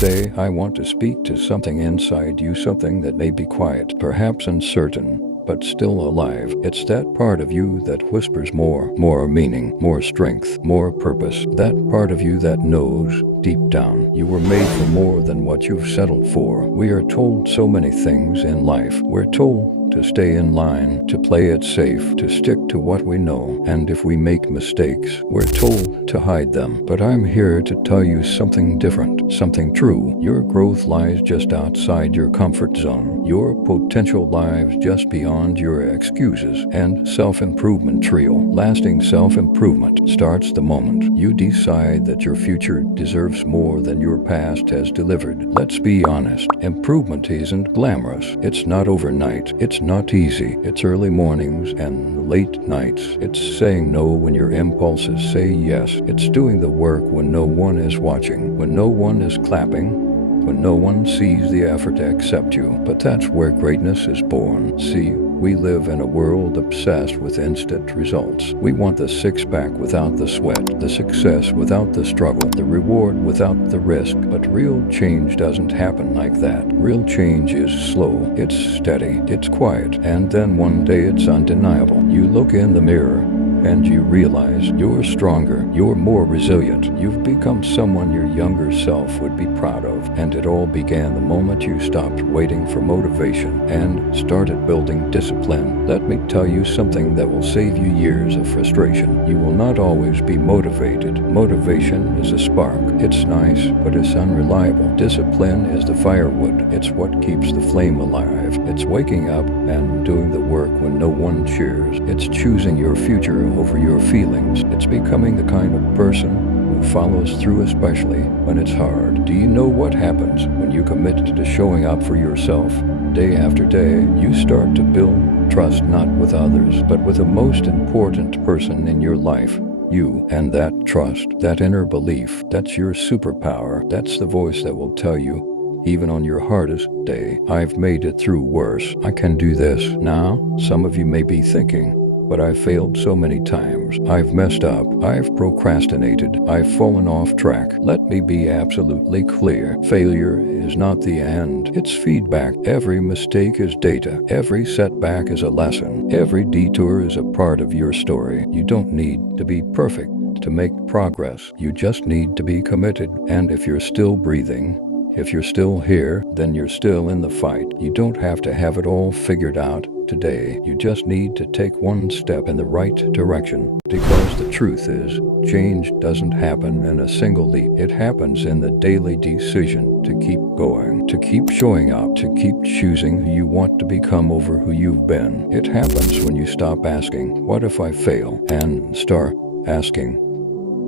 Today, I want to speak to something inside you, something that may be quiet, perhaps uncertain, but still alive. It's that part of you that whispers more meaning, more strength, more purpose. That part of you that knows deep down you were made for more than what you've settled for. We are told so many things in life. We're told to stay in line, to play it safe, to stick to what we know, and if we make mistakes, we're told to hide them. But I'm here to tell you something different, something true. Your growth lies just outside your comfort zone. Your potential lies just beyond your excuses. And self-improvement trio. Lasting self-improvement starts the moment you decide that your future deserves more than your past has delivered. Let's be honest, improvement isn't glamorous. It's not overnight. It's not easy. It's early mornings and late nights. It's saying no when your impulses say yes. It's doing the work when no one is watching, when no one is clapping, when no one sees the effort to accept you. But that's where greatness is born. See, we live in a world obsessed with instant results. We want the six-pack without the sweat, the success without the struggle, the reward without the risk. But real change doesn't happen like that. Real change is slow, it's steady, it's quiet, and then one day it's undeniable. You look in the mirror and you realize you're stronger, you're more resilient. You've become someone your younger self would be proud of. And it all began the moment you stopped waiting for motivation and started building discipline. Let me tell you something that will save you years of frustration. You will not always be motivated. Motivation is a spark. It's nice, but it's unreliable. Discipline is the firewood. It's what keeps the flame alive. It's waking up and doing the work when no one cheers. It's choosing your future over your feelings. It's becoming the kind of person who follows through, especially when it's hard. Do you know what happens when you commit to showing up for yourself day after day? You start to build trust not with others, but with the most important person in your life. You. And that trust, that inner belief, that's your superpower. That's the voice that will tell you, even on your hardest day, I've made it through worse. I can do this. Now, some of you may be thinking, but I've failed so many times. I've messed up. I've procrastinated. I've fallen off track. Let me be absolutely clear. Failure is not the end. It's feedback. Every mistake is data. Every setback is a lesson. Every detour is a part of your story. You don't need to be perfect to make progress. You just need to be committed. And if you're still breathing, if you're still here, then you're still in the fight. You don't have to have it all figured out today. You just need to take one step in the right direction. Because the truth is, change doesn't happen in a single leap. It happens in the daily decision to keep going, to keep showing up, to keep choosing who you want to become over who you've been. It happens when you stop asking, what if I fail? And start asking,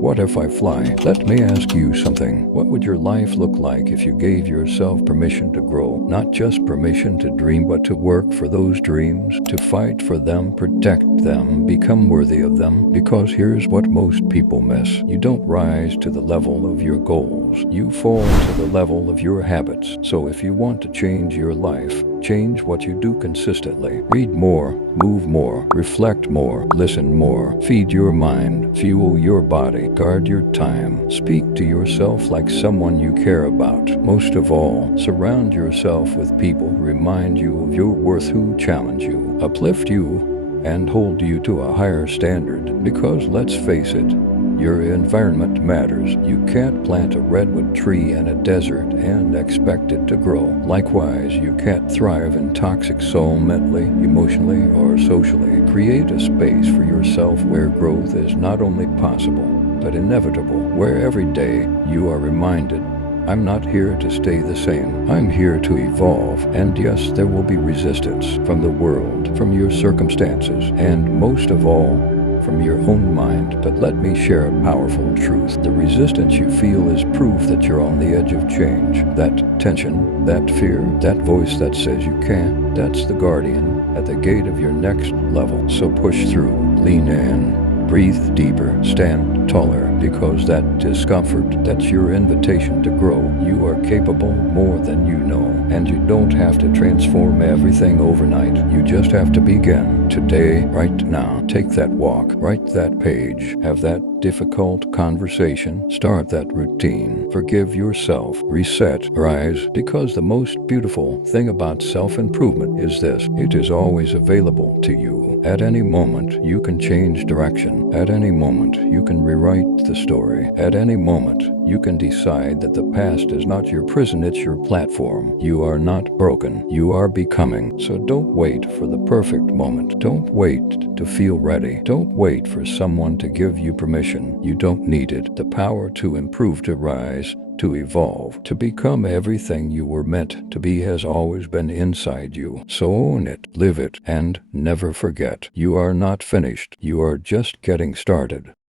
what if I fly? Let me ask you something. What would your life look like if you gave yourself permission to grow? Not just permission to dream, but to work for those dreams, to fight for them, protect them, become worthy of them. Because here's what most people miss. You don't rise to the level of your goals. You fall to the level of your habits. So if you want to change your life, change what you do consistently. Read more, move more, reflect more, listen more, feed your mind, fuel your body, guard your time, speak to yourself like someone you care about. Most of all, surround yourself with people who remind you of your worth, who challenge you, uplift you, and hold you to a higher standard. Because let's face it, your environment matters. You can't plant a redwood tree in a desert and expect it to grow. Likewise, you can't thrive in toxic soil mentally, emotionally, or socially. Create a space for yourself where growth is not only possible, but inevitable, where every day you are reminded, I'm not here to stay the same. I'm here to evolve. And yes, there will be resistance from the world, from your circumstances, and most of all, from your own mind. But let me share a powerful truth. The resistance you feel is proof that you're on the edge of change. That tension, that fear, that voice that says you can't, that's the guardian at the gate of your next level. So push through, lean in, breathe deeper, stand taller, because that discomfort, that's your invitation to grow. You are capable more than you know, and you don't have to transform everything overnight. You just have to begin. today, right now. Take that walk, write that page, have that difficult conversation, start that routine. Forgive yourself, reset, rise, because the most beautiful thing about self-improvement is this: it is always available to you. At any moment, you can change direction. At any moment, you can rewrite the story. At any moment, you can decide that the past is not your prison, it's your platform. You are not broken. You are becoming. So don't wait for the perfect moment. Don't wait to feel ready. Don't wait for someone to give you permission. You don't need it. The power to improve, to rise, to evolve, to become everything you were meant to be has always been inside you. So own it, live it, and never forget, you are not finished. You are just getting started.